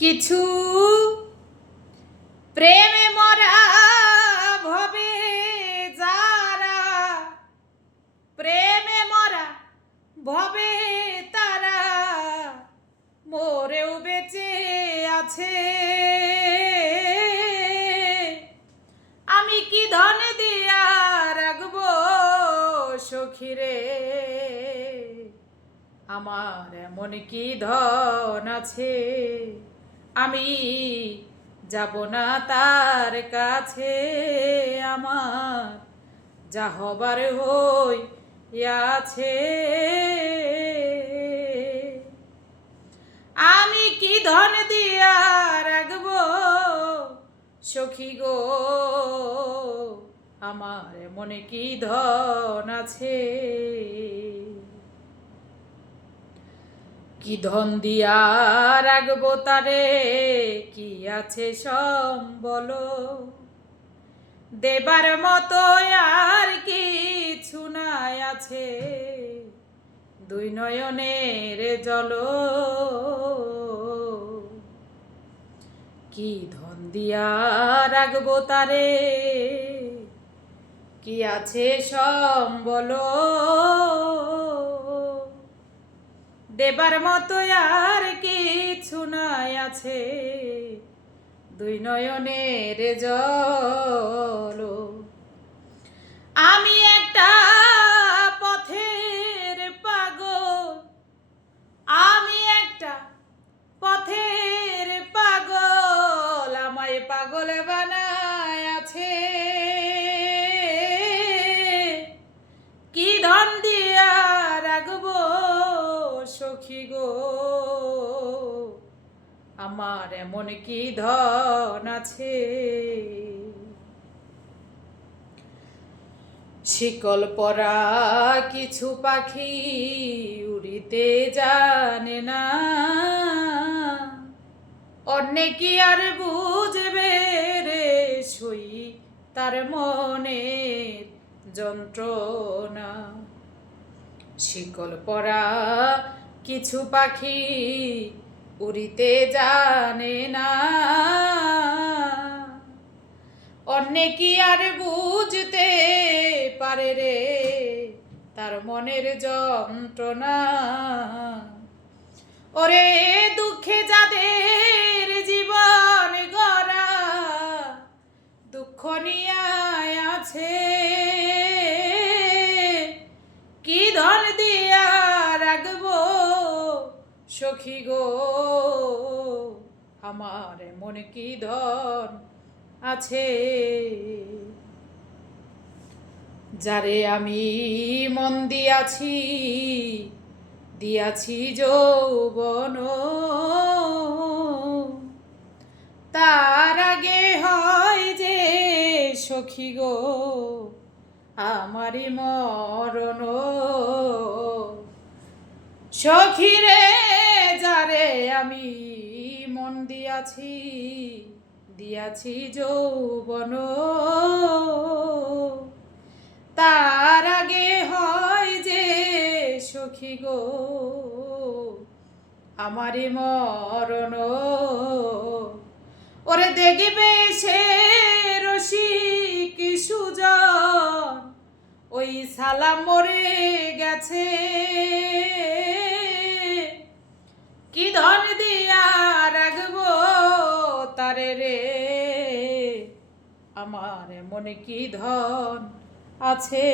কিছু প্রেমে মরা ভবে যারা, প্রেমে মরা ভবে তারা মরেও বেঁচে আছে। আমি কি ধন দিয়া রাখবো সখীরে, আমার এমন কি ধন আছে আমি যাব না তার কাছে। আমার যা হবার হইয়াছে। আমি কি ধন দিয়া রাখবো সখী গো, আমার মনে কি ধন আছে। কি ধন দিয়া রাখবো তারে, কি আছে সম্বল, দেবার মতো আর কিছু নাই আছে দুই নয়নের জল। কি ধন দিয়া রাখবো তারে, কি আছে সম্বল, দেবার মতো আর কিছু নাই আছে দুই নয়নের জল। আমি একটা পথের পাগল, আমি একটা পথের পাগল, আমায় পাগল বানায় আছে। কি ধন দিয়া রাখবো সখী গো, আমার এমন কি ধন আছে। শিকল পরা কিছু পাখি উড়িতে জানে না, অন্যে কি আর বুঝবে রে সই তার মনের যন্ত্রণা। শিকল পরা কিছু পাখি উড়িতে জানে না, অন্যে কি আর বুঝতে পারে রে তার মনের যন্ত্রণা। ওরে দুঃখে যাদের জীবন গড়া, দুঃখ নিয়ে আছে, কি ধন দিয়া রাখবো সখী গো, আমার মনে কি ধন আছে। যারে আমি মন দিয়াছি, দিয়াছি যৌবন, তার আগে হয় যে সখী গো আমারই মরণ। সখীরে যারে আমি মন দিয়াছি, দিয়াছি যৌবন, তার আগে হয় যে সখী গো আমারই মরণ। ওরে দেখবে সে রসিক সুজন, ওই সালাম মরে গেছে। কি ধন দিয়া রাখবো তারে রে, আমার মনে কি ধন আছে।